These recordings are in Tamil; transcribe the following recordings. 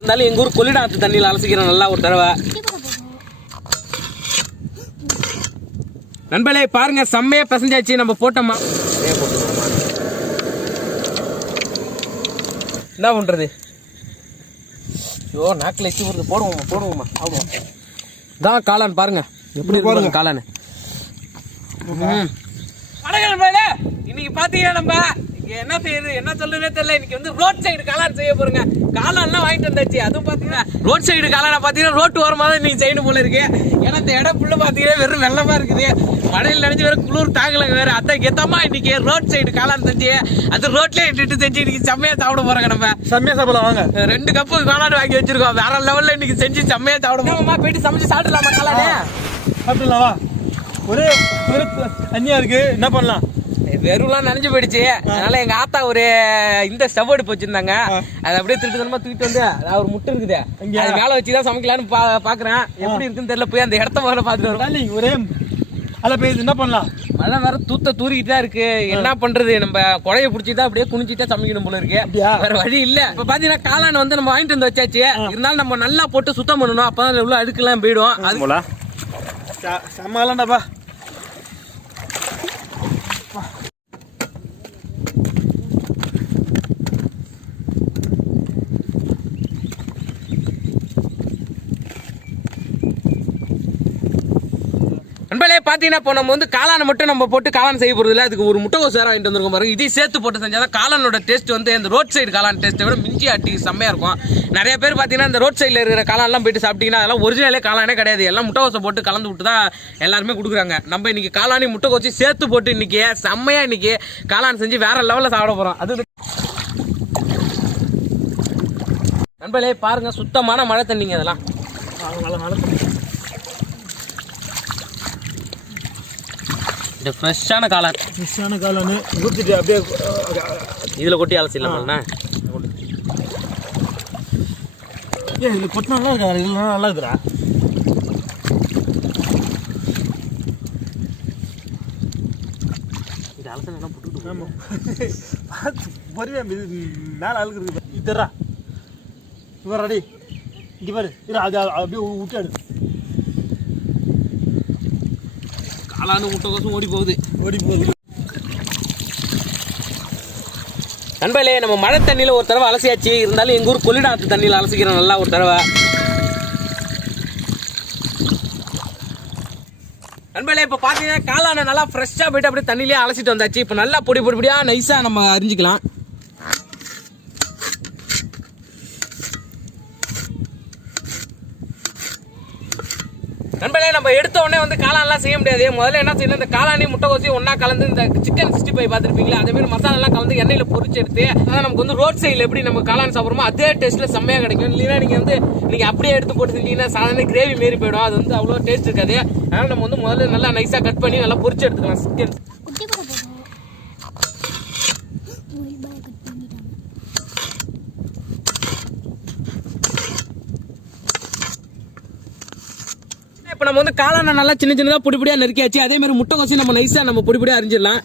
இருந்தாலும் எங்க ஊர் கொள்ளிடாத்து தண்ணியில் அலசிக்கிறேன் நல்லா ஒரு தடவை. நண்பர்களே பாருங்க செம்மையா பிசைஞ்சாச்சு. நம்ம போட்டோமா? என்ன பண்றது? ஐயோ நாக்கில் எச்சி வருது. போடுவோமா போடுவோமா ஆமாம் இதான் காளான் பாருங்க. எப்படி பாருங்க காளான். இன்னைக்கு பாத்தீங்கன்னா நம்ம என்ன செய்யுது? என்ன சொல்லுறதே தெரியல. இன்னைக்கு வந்து ரோட் சைடு காளான் செய்ய போறோங்க. காளான்லாம் வாங்கிட்டு வந்தாச்சு. அதுவும் பாத்தீங்கன்னா ரோட் சைடு காளான பாத்தீங்கன்னா ரோட்டு ஓரமா தான் இன்னைக்கு செய்யணும் போல இருக்கு. ஏன்னா இந்த இடம் ஃபுல்லா பாத்தீங்கன்னா வெறும் வெள்ளமா இருக்குது. மழையில் நினைச்சு வேற குளிர் தாங்கலங்க வேற. அதான் கெத்தமா இன்னைக்கு ரோட் சைடு காளான் செஞ்சு அது ரோட்லயே இட்டுட்டு செஞ்சு இன்னைக்கு செம்மையா சாப்பிட போறாங்க நம்ம. செம்மையா சாப்பிடலாம் வாங்க. ரெண்டு கப்பு காளான் வாங்கி வச்சிருக்கோம். வேற லெவல்ல இன்னைக்கு செஞ்சு செம்மையா சாப்பிடுவோம் போயிட்டு சமைச்சு சாப்பிடலாமா காளானே? சாப்பிடலாம்? வா ஒரே ஒரே தண்ணியா இருக்கு. என்ன பண்ணலாம்? வெறும்லாம் நனைஞ்சு போயிடுச்சு. அதனால எங்க ஆத்தா ஒரு இந்த ஸ்டவ் அடுப்பு வச்சிருந்தாங்க. அதை அப்படியே திருட்டு தனமா தூக்கிட்டு வந்து அது ஒரு முட்டை இருக்குது? அது மேல வச்சுதான் சமைக்கலாம்னு பா- பாக்குறேன். எப்படி இருக்குன்னு தெரியல போய் அந்த இடத்த முதல்ல பாத்துட்டு வரும் ஒரே அல பெய்யுது என்ன பண்ணலாம்? மழை வேற தூத்த தூரிக்கிட்டு தான் இருக்கு. என்ன பண்றது? நம்ம குழைய புடிச்சிட்டு அப்படியே குனிச்சிட்டே சமைக்கணும் போல இருக்கு? வேற வழி இல்ல. இப்ப பாத்தீங்கன்னா காளான் வந்து நம்ம வாங்கிட்டு வந்து வச்சாச்சு. இருந்தாலும் நம்ம நல்லா போட்டு சுத்தம் பண்ணணும். அப்பதான் உள்ள அழுக்கெல்லாம் போயிடும். அது போல? செம்மலாம்டாப்பா பார்த்தீங்கன்னா இப்போ நம்ம வந்து காளானை மட்டும் நம்ம போட்டு காளான் செய்ய போறது அதுக்கு ஒரு முட்டைகோஸ் வேறு வாங்கிட்டு வந்திருக்கோம் பாருங்க. இதையும் சேர்த்து போட்டு செஞ்சாதான் காளானோட டேஸ்ட் வந்து இந்த ரோட் சைடு காளான் டேஸ்ட்டை விட மிஞ்சி அட்டி செம்மையாக இருக்கும். நிறைய பேர் பார்த்தீங்கன்னா இந்த ரோட் சைடில் இருக்கிற காளான்லாம் போயிட்டு சாப்பிட்டீங்கன்னா அதெல்லாம் ஒரிஜினலே காளானே கிடையாது. எல்லாம் முட்டைகோசை போட்டு கலந்து விட்டு தான் எல்லாருமே கொடுக்குறாங்க. நம்ம இன்னைக்கு காளானி முட்டைகோசி சேர்த்து போட்டு இன்னைக்கு செம்மையாக இன்னைக்கு காளான் செஞ்சு வேற லெவலில் சாப்பிட போகிறோம் அது நண்பர்களே பாருங்கள் சுத்தமான மழை தண்ணிங்க அதெல்லாம் மழை தண்ணி இது ஃப்ரெஷ்ஷான காளான். மிஸ்ஸான காலான்னு ஊற்றிட்டு அப்படியே இதுல கொட்டி அலசிடலாமா ஏ இதில் கொட்டினா நல்லா இருக்கா? இதில் நல்லா இருக்குடா இது அலசலாம் போட்டுக்கிட்டு ஆமாம் பார்த்து பொறுமையா இது மேலே அழுக்கு இருக்குது இது தர்றா. இவர் அடி இங்கே பாரு இரு அது அப்படியே விட்டாடு காளானு முட்டைக்கோசும் ஓடி போகுது. ஓடி போகுது. நண்பர்களே நம்ம மழை தண்ணியில் ஒரு தடவை அலசியாச்சு. இருந்தாலும் எங்கள் ஊர் கொள்ளிடாத்து தண்ணியில் அலசிக்கிறோம் நல்லா ஒரு தடவை. நண்பர்களே இப்போ பார்த்தீங்கன்னா காளானை நல்லா ஃப்ரெஷ்ஷாக போயிட்டு அப்படியே தண்ணியிலே அலசிட்டு வந்தாச்சு. இப்போ நல்லா பொடி பொடி பொடியாக நைஸாக நம்ம அரிஞ்சிக்கலாம் நண்பர்களே நம்ம எடுத்த உடனே வந்து காளான்லாம் செய்ய முடியாது. முதல்ல என்ன செய்யணும் இந்த காளானி முட்டைக்கோசி ஒன்றா கலந்து இந்த சிக்கன் சிக்ஸ்டி ஃபைவ் பார்த்துருப்பீங்களா? அதே மாதிரி மசாலா எல்லாம் கலந்து எண்ணெயில பொரிச்சு எடுத்து அதான் நமக்கு வந்து ரோட் சைடில் எப்படி நம்ம காளான் சாப்பிடுறோமோ அதே டேஸ்ட்ல செம்மையாக கிடைக்கும். இல்லைன்னா நீங்க வந்து நீங்க அப்படியே எடுத்து போட்டு செஞ்சீங்கன்னா சாதாரண கிரேவி மாரி போயிடும். அது வந்து அவ்வளோ டேஸ்ட் இருக்காது. அதனால நம்ம வந்து முதல்ல நல்லா நைஸா கட் பண்ணி நல்லா பொரிச்சு எடுத்துக்கலாம் சிக்கன் குட்டி பக்கம் போதும் மொயில் பாய் கட் பண்ணிட்டாங்க இப்போ நம்ம வந்து காளானை நல்லா சின்ன சின்னதா பொடி பொடியா நறுக்கியாச்சு. அதே மாதிரி முட்டைக்கோசி நம்ம நைஸா நம்ம பொடி பொடியா அரிஞ்சிடலாம்.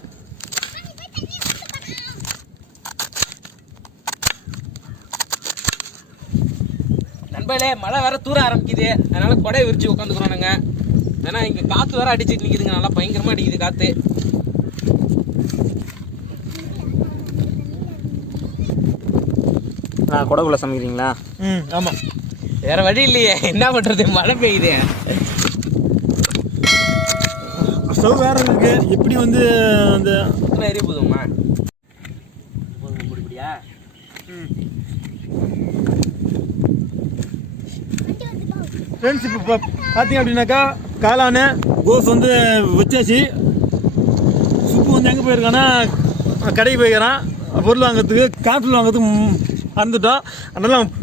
நண்பர்களே மழை வேற தூர ஆரம்பிக்குது. அதனால கொடையை விரிச்சு உட்காந்துக்கிறோம் நாங்க. ஏன்னா இங்க காத்து வேற அடிச்சிட்டு நிக்குதுங்க. நல்லா பயங்கரமா அடிக்குது காத்து. நான் குடகுள்ள சமைக்கிறீங்களா? ம் ஆமாம் வேற வழி இல்லையே. என்ன பண்றது? மழை பெய்யுது. ஸ்டவ் வேற இருக்கு. எப்படி வந்து அந்த எரிய போதுமா போதுமா பொடி பொடியா ஃப்ரெண்ட்ஸ் இப்போ பார்த்தீங்க அப்படின்னாக்கா காளானு கோஸ் வந்து வச்சாச்சு. சுப்பு வந்து எங்கே போயிருக்கான்னா கடைக்கு போய்க்கிறான். பொருள் வாங்குறதுக்கு கேப்சூல் வாங்குறதுக்கு மறந்துட்டோம் அதனால அவன்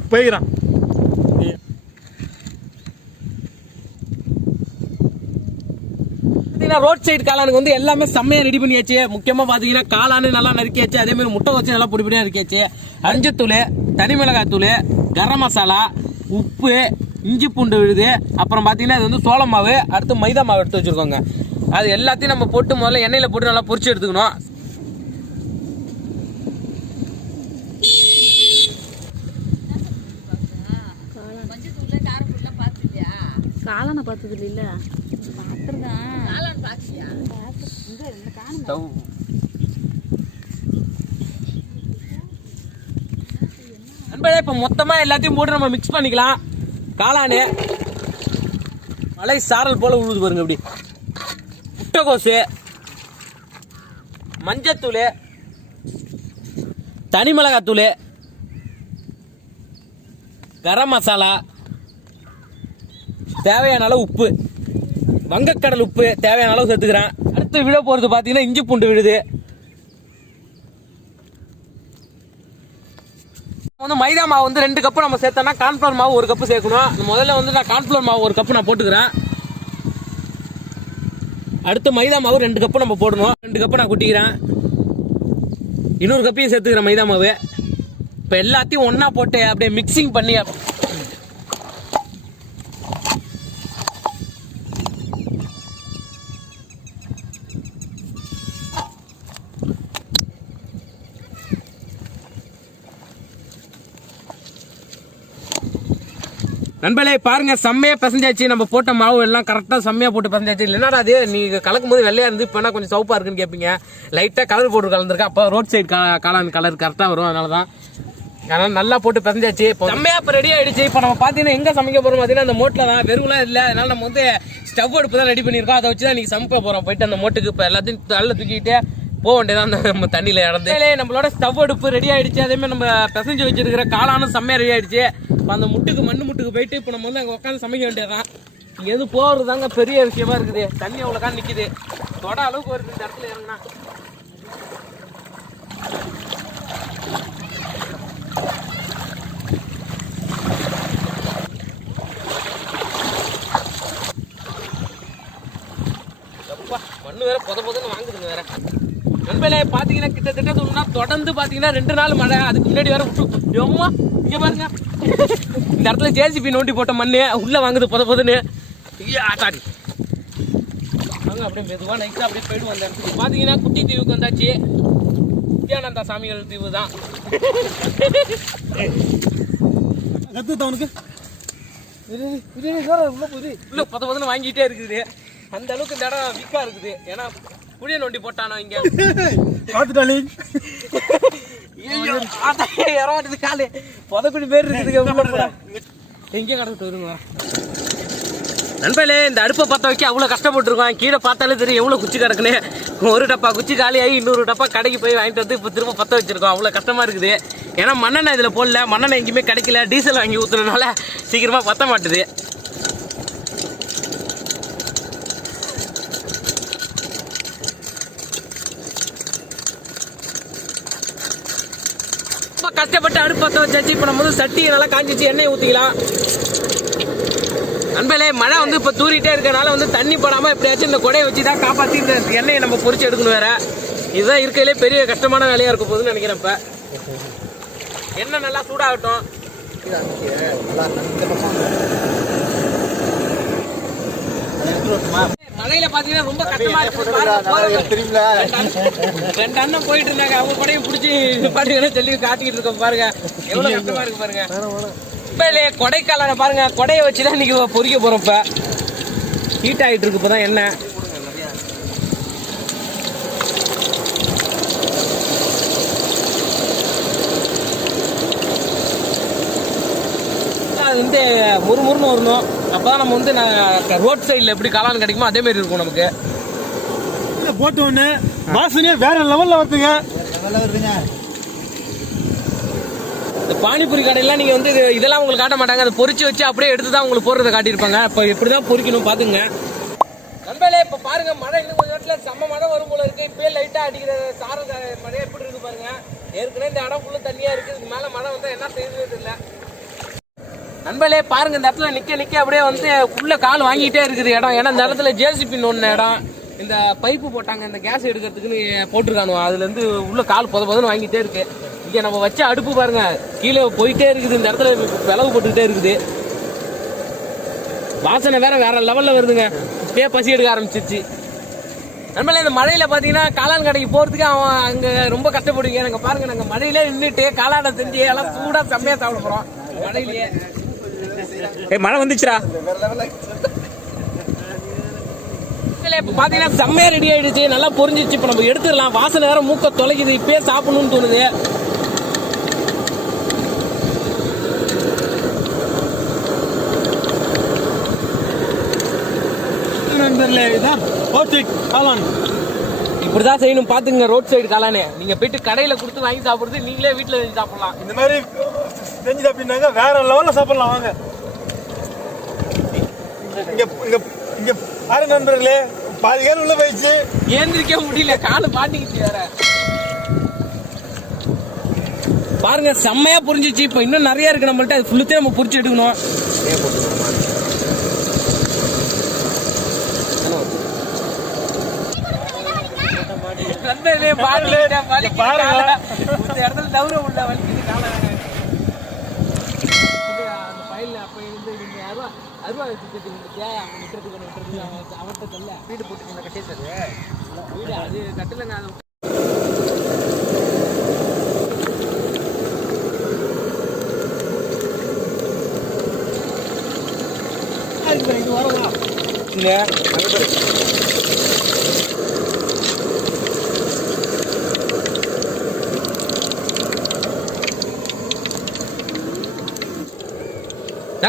போய்க்கிறான் பார்த்தீங்கன்னா ரோட் சைடு காளானுக்கு வந்து எல்லாமே செம்மையா ரெடி பண்ணியாச்சு. முக்கியமா பாத்தீங்கன்னா காளானு நல்லா நறுக்கியாச்சு. அதே மாதிரி முட்டை வச்சு நல்லா பொடி பொடியா நறுக்கியாச்சு. அரிஞ்சத்தூள் தனி மிளகாய் தூள் கரம் மசாலா உப்பு இஞ்சி பூண்டு விழுது. அப்புறம் பாத்தீங்கன்னா இது வந்து சோள மாவு அடுத்து மைதா மாவு எடுத்து வச்சிருக்கோங்க. அது எல்லாத்தையும் நம்ம போட்டு முதல்ல எண்ணெயில போட்டு நல்லா பொரிச்சு எடுத்துக்கணும். காளானை. பார்த்தது இல்ல. பார்த்துருக்கேன் ஸ்டவ் நண்பர்களே இப்போ மொத்தமா எல்லாத்தையும் போட்டு நம்ம மிக்ஸ் பண்ணிக்கலாம். காளானு. மலை சாரல் போல உழுது பாருங்க அப்படி முட்டைக்கோசு மஞ்சத்தூள். தனி மிளகாத்தூள். கரம் மசாலா. தேவையான அளவு உப்பு. வங்கக்கடல் உப்பு தேவையான அளவு சேர்த்துக்கிறேன். அடுத்து விட போகிறது பார்த்தீங்கன்னா இஞ்சி பூண்டு விழுது. வந்து மைதா மாவு வந்து ரெண்டு கப்பு நம்ம சேர்த்தோம்னா கார்ன்ஃப்ளவர் மாவு ஒரு கப்பு சேர்க்கணும். முதல்ல வந்து நான் கார்ன்ஃப்ளவர் மாவு ஒரு கப்பு நான் போட்டுக்கிறேன். அடுத்து மைதா மாவு ரெண்டு கப்பு நம்ம போடணும். ரெண்டு கப்பு நான் கொட்டிக்கிறேன். இன்னொரு கப்பையும் சேர்த்துக்கிறேன் மைதா மாவு. இப்போ எல்லாத்தையும் ஒன்றா போட்டு அப்படியே மிக்சிங் பண்ணி நண்பர்களே பாருங்க செம்மையா பிசைஞ்சாச்சு. நம்ம போட்ட மாவு எல்லாம் கரெக்டா செம்மையா போட்டு பிசைஞ்சாச்சு. இல்லைன்னா அது நீங்க கலக்கும் போது வெள்ளையா இருந்து இப்போ கொஞ்சம் சவுப்பா இருக்குன்னு கேட்பீங்க லைட்டா கலர் போட்டு கலந்துருக்கா. அப்போ ரோட் சைடு காளான் கலர் கரெக்டா வரும். அதனால தான் அதனால நல்லா போட்டு பிசைஞ்சாச்சு. இப்போ செம்மையா இப்போ ரெடி ஆயிடுச்சு. இப்போ நம்ம பார்த்தீங்கன்னா எங்க சமைக்க போறோம்? பார்த்தீங்கன்னா அந்த மோட்டில் தான். வெறும்லாம் இல்லை. அதனால நம்ம வந்து ஸ்டவ் அடுப்பு தான் ரெடி பண்ணியிருக்கோம். அதை வச்சு தான் நீங்க சமைக்க போறோம். போயிட்டு அந்த மோட்டுக்கு இப்போ எல்லாத்தையும் தள்ள தூக்கிட்டு போக வேண்டியதான் அந்த நம்ம தண்ணியில இறந்து. நம்மளோட ஸ்டவ் அடுப்பு ரெடி ஆயிடுச்சு. அதே மாதிரி நம்ம பிசைஞ்சு வச்சிருக்கிற காளானும் செம்மையா ரெடி ஆயிடுச்சு. இப்போ அந்த முட்டுக்கு மண்ணு முட்டுக்கு போயிட்டு இப்போ நம்ம வந்து அங்கே உட்காந்து சமைக்க வேண்டியதான் இங்க இருந்து தாங்க பெரிய விஷயமா இருக்குது. தண்ணி அவ்வளோக்கா நிற்கிது தொட அளவுக்கு வருது இந்த இடத்துல இறங்கினா. மண்ணு வேற பொத பொதன்னு வாங்குதுங்க வேற. நண்பர்களே பாத்தீங்கன்னா கிட்டத்தட்ட சொன்னா தொடர்ந்து பாத்தீங்கன்னா ரெண்டு நாள் மழை. அதுக்கு முன்னாடி வேற விட்டு எம்மா இங்க பாருங்க. இந்த இடத்துல ஜேசிபி நோண்டி போட்ட மண்ணு உள்ள வாங்குது பொத பொதன்னு. ஆத்தாடி வாங்க அப்படியே மெதுவா நைஸா அப்படியே போயிடுவோம் அந்த இடத்துக்கு. பாத்தீங்கன்னா குட்டி தீவுக்கு வந்தாச்சு. நித்யானந்தா சாமிகள் தீவு தான். அவனுக்கு உள்ள பொத பொதன்னு வாங்கிட்டே இருக்குது. அந்த அளவுக்கு இந்த இடம் வீக்கா இருக்குது. ஏன்னா குழிய நோண்டி போட்டானா இங்க? ஆத்தா, இறவாட்டுது காலு. புதக்குடி பேர் இருக்குதுங்க உள்ள போடா. எங்கே கிடக்குது வருங்க. நண்பர்களே இந்த அடுப்பை பற்ற வைக்க அவ்வளோ கஷ்டப்பட்டுருக்கோம். கீழே பார்த்தாலே தெரியும் எவ்வளோ குச்சி கிடக்குன்னு. ஒரு டப்பா குச்சி காலியாகி இன்னொரு டப்பா கடைக்கு போய் வாங்கிட்டு வந்து இப்போ திரும்ப பற்ற வச்சிருக்கோம். அவ்வளோ கஷ்டமாக இருக்குது. ஏன்னா மண்ணெண்ணெய் இதில் போடல. மண்ணெண்ணெய் எங்கேயுமே கிடைக்கல. டீசல் வாங்கி ஊற்றுறதுனால சீக்கிரமாக பற்ற மாட்டுது. கஷ்டப்பட்டு அடுப்பத்தை வச்சாச்சு. இப்போ நம்ம வந்து சட்டி நல்லா காஞ்சிச்சு. எண்ணெய் ஊற்றிக்கலாம் நண்பர்களே மழை வந்து இப்போ தூரிட்டே இருக்கனால வந்து தண்ணி படாமல் எப்படியாச்சும் இந்த கொடையை வச்சு தான் காப்பாற்றி இந்த எண்ணெயை நம்ம பொரிச்சு எடுக்கணும் வேற. இதுதான் இருக்கையிலே பெரிய கஷ்டமான வேலையாக இருக்க போகுதுன்னு நினைக்கிறேன் இப்போ. எண்ணெய் நல்லா சூடாகட்டும். மழையில பாத்தீங்கன்னா ரொம்ப கஷ்டமா இருக்கு ரெண்டு அண்ணன் போயிட்டு இருந்தாங்க. அவங்க கூடயும் பிடிச்சி பாட்டுக்கிறேன் சொல்லி காட்டிக்கிட்டு இருக்கோம். பாருங்க எவ்வளவு கஷ்டமா இருக்கு பாருங்க. இப்ப இல்லையே கொடைக்காலனை பாருங்க. கொடையை வச்சுதான் இன்னைக்கு பொறிக்க போறோம் இப்ப. ஹீட் ஆயிட்டு இருக்கு. இப்பதான் எண்ணெய் அது வந்து முறுமுறுன்னு வரணும். அப்பதான் நம்ம வந்து ரோட் சைடில் எப்படி காளான் கிடைக்குமோ அதே மாதிரி இருக்கும் நமக்கு. இல்ல, போட்ட உடனே வாசனையே வேற லெவல்ல வருதுங்க. இந்த பானிபூரி கடையெல்லாம் நீங்க வந்து இது- இதெல்லாம் உங்களுக்கு காட்ட மாட்டாங்க. அதை பொரிச்சு வச்சு அப்படியே எடுத்து தான் உங்களுக்கு போடுறத காட்டியிருப்பாங்க. இப்போ எப்படி தான் பொரிக்கணும் பாத்துங்க. நண்பர்களே இப்போ பாருங்க மழை இன்னும் கொஞ்சம் நேரத்துல செம்ம மழை வரும் போல இருக்கு. இப்பயே லைட்டா அடிக்கிற சாரல் க- மழை எப்படி இருக்கு பாருங்க. ஏற்கனவே இந்த இடம் ஃபுல்லு தண்ணியா இருக்கு. இதுக்கு மேல மழை வந்தா என்ன செய்யுது தெரியல நண்பர்களே பாருங்க இந்த இடத்துல நிக்க நிக்க அப்படியே வந்து உள்ள கால் வாங்கிட்டே இருக்குது இடம். ஏன்னா இந்த இடத்துல ஜேசிபி ஒன்று இடம். இந்த பைப்பு போட்டாங்க இந்த கேஸ் எடுக்கிறதுக்குன்னு போட்டிருக்கானுவோ. அதுலேருந்து உள்ள கால் பொத பொதன்னு வாங்கிட்டே இருக்கு. இங்கே நம்ம வச்ச அடுப்பு பாருங்க கீழே போயிட்டே இருக்குது. இந்த இடத்துல விலகு போட்டுக்கிட்டே இருக்குது. வாசனை வேற வேற லெவல்ல வருதுங்க. இப்பயே பசி எடுக்க ஆரம்பிச்சிருச்சு. நண்பர்களே இந்த மழையில பாத்தீங்கன்னா காளான் கடைக்கு போறதுக்கு அவன் அங்க ரொம்ப கஷ்டப்படுவீங்க. நாங்க பாருங்க நாங்க மழையிலே நின்றுட்டு காளானை செஞ்சு எல்லாம் சூடா செம்மையா சாப்பிட போறோம். மழையிலேயே ஏய் மழை வந்துச்சுடா. இப்போ பார்த்தீங்கன்னா செம்மையா ரெடி ஆயிடுச்சு. நல்லா பொரிஞ்சிச்சு. இப்போ நம்ம எடுத்துடலாம். வாசனை வேற மூக்க தொலைக்குது. இப்பயே சாப்பிடணும்னு தோணுது. நண்பர்களே இதான் காளான் இப்படிதான் செய்யணும். பாத்துங்க ரோட் சைடு காளானே. நீங்க போயிட்டு கடையில கொடுத்து வாங்கி சாப்பிடுறது நீங்களே வீட்டுல செஞ்சு சாப்பிடலாம். இந்த மாதிரி செஞ்சு சாப்பிட்டீங்கன்னாக்க வேற லெவலில் சாப்பிடலாம். வாங்க. இங்க இங்க இங்க பாருங்க நண்பர்களே பாதி பேர் உள்ள போயிடுச்சு. ஏந்திரிக்க முடியல காலு மாட்டிக்கிச்சு வேற. பாருங்க செம்மையா புரிஞ்சிச்சு. இப்போ இன்னும் நிறைய இருக்கு நம்மள்ட்ட. அது ஃபுல்லுத்தே நம்ம புரிச்சு எடுக்கணும். பாருங்க. காலை. இந்த இடத்துல தவிர உள்ள வலிக்குது காலை. இது அந்த ஃபைல்ல அப்ப இருந்து நீங்க அருவா அருவா வச்சு கட்டிக்கிட்டு அவன் விட்டுறதுக்கு ஒன்று விட்டுறதுக்கு அவன் அவன்கிட்ட சொல்ல. வீடு போட்டுருந்த கட்டே சார் வீடு அது கட்டலைங்க அது இங்க அங்க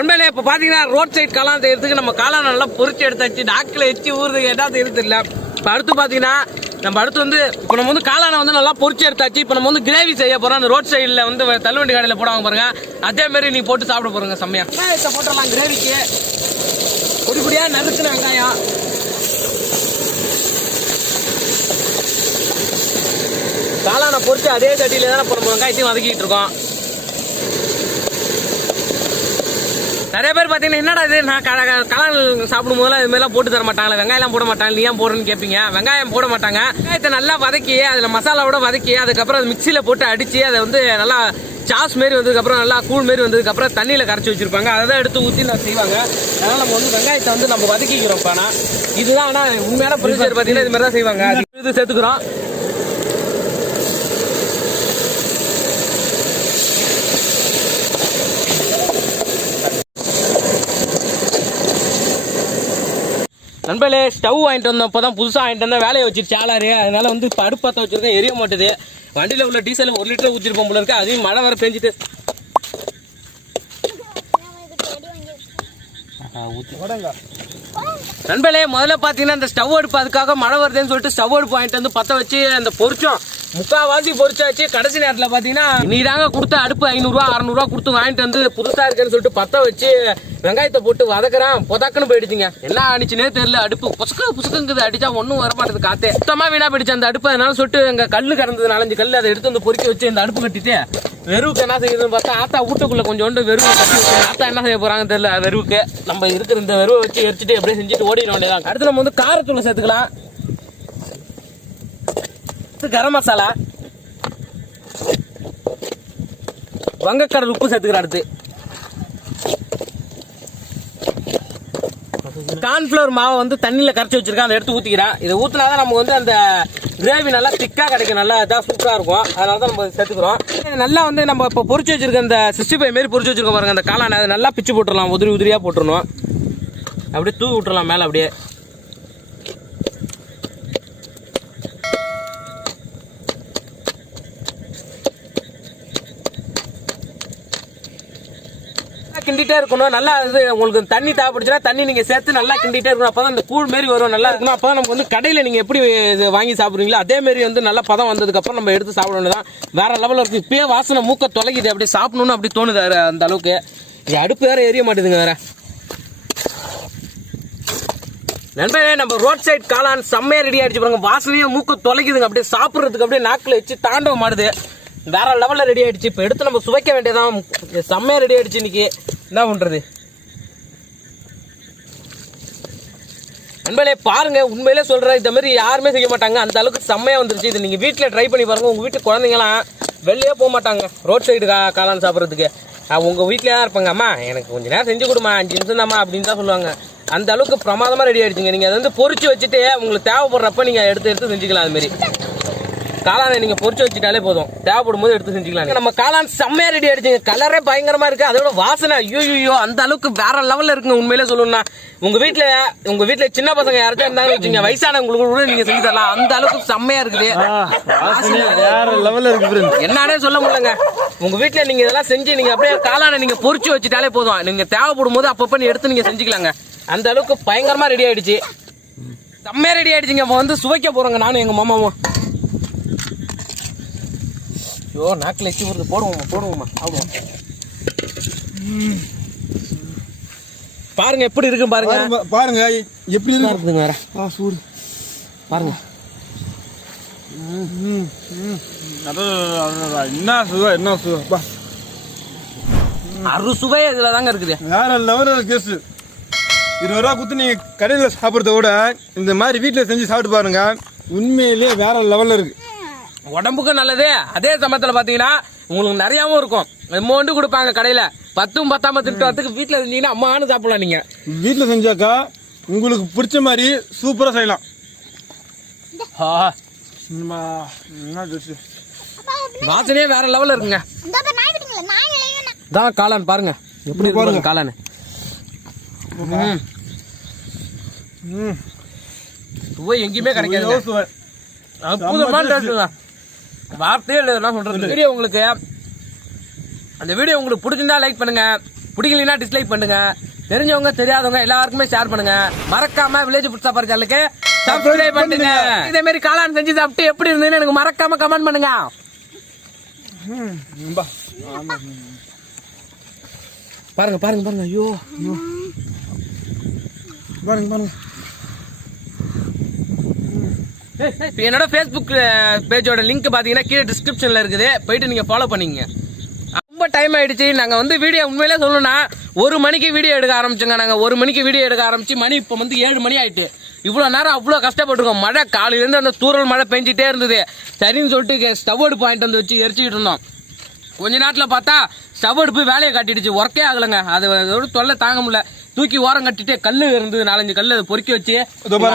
நண்பர்களே இப்போ பார்த்தீங்கன்னா ரோட் சைடு காளான் செய்யறதுக்கு நம்ம காளான் நல்லா பொரிச்சு எடுத்தாச்சு நாக்கில் எச்சி ஊறுறதுக்கு என்ன செய்யறது தெரியல. இப்போ அடுத்து பார்த்தீங்கன்னா நம்ம அடுத்து வந்து இப்போ நம்ம வந்து காளானை வந்து நல்லா பொரிச்சு எடுத்தாச்சு இப்போ நம்ம வந்து கிரேவி செய்ய போறோம். அந்த ரோட் சைடில் வந்து தள்ளுவண்டி கடையில் போடுவாங்க பாருங்க. அதே மாதிரி நீ போட்டு சாப்பிட போறீங்க செம்மையா. வெங்காயத்தை போட்டுடலாம் கிரேவிக்கு பொடி பொடியா நறுக்குன வெங்காயம். காளானை பொரிச்சு அதே சட்டியில தான் இப்போ நம்ம வெங்காயத்தையும் வதக்கிட்டு இருக்கோம். நிறைய பேர் பார்த்தீங்கன்னா என்னடா இது? நான் கலால் க- சாப்பிடும் போதெல்லாம் இது மாதிரிலாம் போட்டு தர மாட்டாங்களா. வெங்காயம் போட மாட்டாங்க நீ ஏன் போடுறேன்னு கேட்பீங்க வெங்காயம் போட மாட்டாங்க. வெங்காயத்தை நல்லா வதக்கி அதில் மசாலாவோட வதக்கி அதுக்கப்புறம் அது மிக்சியில் போட்டு அடித்து அதை வந்து நல்லா சாஸ் மாரி வந்ததுக்கப்புறம் நல்லா கூழ் மாரி வந்ததுக்கப்புறம் தண்ணியில் கரைச்சி வச்சுருப்பாங்க. அதை தான் எடுத்து ஊற்றி நான் செய்வாங்க. அதனால் நம்ம வந்து வெங்காயத்தை வந்து நம்ம வதக்கிக்கிறோம் இப்போ ஆனால் இதுதான் ஆனால் உண்மையான ப்ரொசீஜர் பார்த்தீங்கன்னா இது மாதிரி தான் செய்வாங்க. இது சேர்த்துக்கிறோம். நண்பர்களே ஸ்டவ் வாங்கிட்டு வந்தோம். இப்போ தான் புதுசாக வாங்கிட்டு வந்தால் வேலையை வச்சிருச்சு ஆளாரு அதனால வந்து இப்போ அடுப்பு பற்ற வச்சிருக்கேன். எரிய மாட்டுது. வண்டியில் உள்ள டீசல் ஒரு லிட்டர் ஊற்றிருப்போம் போல இருக்கு. அதையும் மழை வர பெஞ்சிட்டு. நண்பர்களே முதல்ல பார்த்தீங்கன்னா இந்த ஸ்டவ் அடுப்பு அதுக்காக மழை வருதுன்னு சொல்லிட்டு ஸ்டவ் அடுப்பு வாங்கிட்டு வந்து பற்ற வச்சு அந்த பொறிச்சோம் முக்காவாசி பொறிச்சாச்சு கடைசி நேரத்தில் பார்த்தீங்கன்னா நீ தாங்க கொடுத்த அடுப்பு ஐநூறுரூவா அறநூறுவா கொடுத்து வாங்கிட்டு வந்து புதுசாக இருக்குன்னு சொல்லிட்டு பற்ற வச்சு வெங்காயத்தை போட்டு வதக்குறான். புதக்குன்னு போயிடுச்சுங்க. என்ன ஆனிச்சுனே தெரியல அடுப்பு புசுக்கு புசுக்குங்கிறது அடிச்சா ஒன்றும் வரமாட்டது காத்தே. சுத்தமா வீணா போயிடுச்சு அந்த அடுப்பு. அதனால சொல்லிட்டு எங்க கல்லு கடந்தது நாலஞ்சு கல் அதை எடுத்து வந்து பொறுக்கி வச்சு இந்த அடுப்பு கட்டிட்டு வெறுவுக்கு என்ன செய்யுதுன்னு பார்த்தா ஆத்தா வீட்டுக்குள்ள கொஞ்சோண்டு வெறுவு கட்டி ஆத்தா என்ன செய்ய போறாங்க தெரியல வெறுவுக்கு. நம்ம இருக்கிற இந்த வெறுவை வச்சு எரிச்சிட்டு அப்படியே செஞ்சுட்டு ஓடிட வேண்டியதான் அடுத்து நம்ம வந்து காரத்தூளை சேர்த்துக்கலாம். கரம் மசாலா. வங்கக்கடல் உப்பு சேர்த்துக்கிறேன் அடுத்து. கார்ன்ஃப்ளவர் மாவை வந்து தண்ணியில் கரைச்சி வச்சிருக்கேன். அதை எடுத்து ஊற்றிக்கிறேன் இதை ஊற்றினா தான் நமக்கு வந்து அந்த கிரேவி நல்லா திக்காக கிடைக்கும். நல்லா இதாக சூப்பராக இருக்கும். அதனால தான் நம்ம சேர்த்துக்கிறோம். இது நல்லா வந்து நம்ம இப்போ பொறிச்சு வச்சிருக்க இந்த சிக்ஸ்டி ஃபைவ் மாரி பொறிச்சு வச்சிருக்கோம் பாருங்கள் அந்த காளானை. அதை நல்லா பிச்சு போட்டுடலாம் உதிரி உதிரியாக போட்டுருணும் அப்படியே தூவி விட்டுறலாம் மேலே அப்படியே நல்லா கிண்டிட்டே இருக்கணும். நல்லா இது உங்களுக்கு தண்ணி தேவைப்படுச்சுன்னா தண்ணி நீங்கள் சேர்த்து நல்லா கிண்டிட்டே இருக்கணும். அப்பதான் இந்த கூழ் மாரி வரும். நல்லா இருக்கணும் அப்பதான் நமக்கு வந்து கடையில் நீங்கள் எப்படி இது வாங்கி சாப்பிட்றீங்களோ அதே வந்து நல்லா பதம் வந்ததுக்கப்புறம் நம்ம எடுத்து சாப்பிடணும் தான் வேற லெவலில் இருக்குது இப்பயே வாசனை மூக்க தொலைக்குது. அப்படியே சாப்பிடணும்னு அப்படி தோணுது வேறு அந்த அளவுக்கு. இது அடுப்பு வேற எரிய மாட்டேதுங்க வேற. நண்பரே நம்ம ரோட் சைடு காளான் செம்மையாக ரெடி ஆகிடுச்சு பாருங்க. வாசனையே மூக்க தொலைக்குதுங்க. அப்படியே சாப்பிட்றதுக்கு அப்படியே நாக்கில் வச்சு தாண்டவ மாடுது வேற லெவலில் ரெடி ஆகிடுச்சு இப்போ எடுத்து நம்ம சுவைக்க வேண்டியதான் செம்மையாக ரெடி ஆகிடுச்சு இன்னைக்கு. என்ன பண்ணுறது நண்பர்களே பாருங்க உண்மையிலே சொல்கிறேன் இந்த மாதிரி யாருமே செய்ய மாட்டாங்க. அந்த அளவுக்கு செம்மையாக வந்துருச்சு. இது நீங்கள் வீட்டில் ட்ரை பண்ணி பாருங்கள் உங்கள் வீட்டு குழந்தைங்களாம் வெளியே போக மாட்டாங்க. ரோட் சைடு கா காளான் சாப்பிட்றதுக்கு. உங்கள் வீட்டிலே தான் இருப்பாங்க. அம்மா எனக்கு கொஞ்சம் நேரம் செஞ்சு கொடுமா அஞ்சு நிமிஷம் தாம்மா அப்படின்னு தான் சொல்லுவாங்க. அந்த அளவுக்கு பிரமாதமாக ரெடி ஆகிடுச்சிங்க நீங்கள் அதை வந்து பொறிச்சு வச்சுட்டு உங்களுக்கு தேவைப்படுறப்ப நீங்கள் எடுத்து எடுத்து செஞ்சுக்கலாம் அதுமாரி காளானை நீங்க பொரிச்சு வச்சுட்டாலே போதும். தேவைப்படும் போது எடுத்து செஞ்சுக்கலாம் நம்ம காளான் செம்மையா ரெடி ஆயிடுச்சுங்க. கலரே பயங்கரமா இருக்கு. அதோட வாசனை ஐயோ ஐயோ அந்த அளவுக்கு வேற லெவல்ல இருக்குங்க உண்மையிலே சொல்லணும்னா. உங்க வீட்ல உங்க வீட்ல சின்ன பசங்க யாராச்சும் இருந்தாங்கன்னு வச்சுங்க வயசானவங்களுக்கு கூட நீங்க செஞ்சு தரலாம். அந்த அளவுக்கு செம்மையா இருக்குது. வாசனை வேற லெவல்ல இருக்கு என்னன்னே சொல்ல முடியலங்க. உங்க வீட்ல நீங்க இதெல்லாம் செஞ்சு நீங்க அப்படியே காளானை நீங்க பொரிச்சு வச்சுட்டாலே போதும். நீங்க தேவைப்படும் போது அப்பப்ப நீ எடுத்து நீங்க செஞ்சுக்கலாங்க. அந்த அளவுக்கு பயங்கரமா ரெடி ஆயிடுச்சு. செம்மையா ரெடி ஆயிடுச்சுங்க. வந்து சுவைக்க போறோங்க. நானும் எங்க மாமாவும். ஐயோ நாக்கில் எச்சி வருது. போடுவோம்மா போடுவோம்மா. ஆமாம் பாருங்க எப்படி இருக்கு பாருங்க. பாருங்க- எப்படி இருக்குதுங்க வேற ஆ சூடு. பாருங்க. என்ன சுவா என்ன சுவா? பா. அறுசுவை இதுல தாங்க இருக்குது. வேற லெவலில் கேஸ் இருபது ரூபா கொடுத்து நீங்கள் கடையில் சாப்பிட்றத விட இந்த மாதிரி வீட்டில் செஞ்சு சாப்பிட்டு பாருங்க உண்மையிலேயே வேற லெவலில் இருக்கு. உடம்புக்கும் நல்லது. அதே சமயத்துல பாத்தீங்கன்னா உங்களுக்கு நிறையாவும் இருக்கும். அமௌண்ட் கொடுப்பாங்க கடையில. பத்தும் பத்தாம திட்டு வரத்துக்கு வீட்டுல இருந்தீங்கன்னா அம்மானு சாப்பிடலாம் நீங்க. வீட்டில் செஞ்சாக்கா உங்களுக்கு பிடிச்ச மாதிரி சூப்பராக செய்யலாம். வாசனையே வேற லெவல்ல இருக்குங்க. தான் காளான் பாருங்க. எப்படி பாருங்க. காளான். சுவை எங்கேயுமே கிடைக்காது சுவை. அற்புதமான வார்த்தையே இல்லை இதெல்லாம் சொல்றது வீடியோ உங்களுக்கு அந்த வீடியோ உங்களுக்கு பிடிச்சிருந்தா லைக் பண்ணுங்க. பிடிக்கலைன்னா டிஸ்லைக் பண்ணுங்க. தெரிஞ்சவங்க தெரியாதவங்க எல்லாருக்குமே ஷேர் பண்ணுங்க. மறக்காம வில்லேஜ் சாப்பாடு சேனலுக்கு சப்ஸ்கிரைப் பண்ணுங்க இதே மாதிரி காளான் செஞ்சு சாப்பிட்டு எப்படி இருந்ததுன்னு எனக்கு மறக்காம கமெண்ட் பண்ணுங்க. பாருங்க பாருங்க பாருங்க. ஐயோ. பாருங்க பாருங்க. என்னோட ஃபேஸ்புக் பேஜோட லிங்க் பார்த்தீங்கன்னா கீழே டிஸ்கிரிப்ஷனில் இருக்குது. போயிட்டு நீங்கள் ஃபாலோ பண்ணிங்க ரொம்ப டைம் ஆகிடுச்சு நாங்கள் வந்து வீடியோ உண்மையிலே சொல்லணும்னா ஒரு மணிக்கு வீடியோ எடுக்க ஆரம்பிச்சோங்க. நாங்கள் ஒரு மணிக்கு வீடியோ எடுக்க ஆரம்பிச்சு மணி இப்போ வந்து ஏழு மணி ஆகிட்டு இவ்வளோ நேரம் அவ்வளோ கஷ்டப்பட்டிருக்கோம். மழை காலையிலேருந்து அந்த தூரல் மழை பெஞ்சிட்டே இருந்தது. சரின்னு சொல்லிட்டு ஸ்டவ் அடுப்பு வாங்கிட்டு வந்து வச்சு எரிச்சிக்கிட்டு இருந்தோம். கொஞ்ச நேரத்தில் பார்த்தா ஸ்டவ் அடுப்பு வேலையை காட்டிடுச்சு. ஒர்க்கே ஆகலைங்க. அது ஒரு தொல்லை தாங்க முடியல. தூக்கி ஓரம் கட்டிட்டு கல்லு இருந்தது நாலஞ்சு கல்லு அதை பொறுக்கி வச்சு.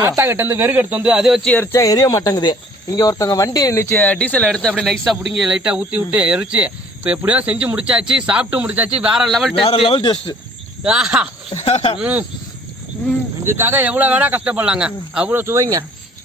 ஆத்தா கிட்ட இருந்து வெறுகு எடுத்து வந்து அதை வச்சு எரிச்சா எரிய மாட்டேங்குது. இங்க ஒருத்தவங்க வண்டி நிச்சு டீசல் எடுத்து அப்படியே நைஸா பிடிங்கி லைட்டா ஊத்தி விட்டு எரிச்சு இப்ப எப்படியோ செஞ்சு முடிச்சாச்சு சாப்பிட்டு முடிச்சாச்சு வேற லெவல் லெவல் டேஸ்ட் இதுக்காக எவ்வளவு வேணா கஷ்டப்படலாங்க. அவ்வளவு சுவைங்க.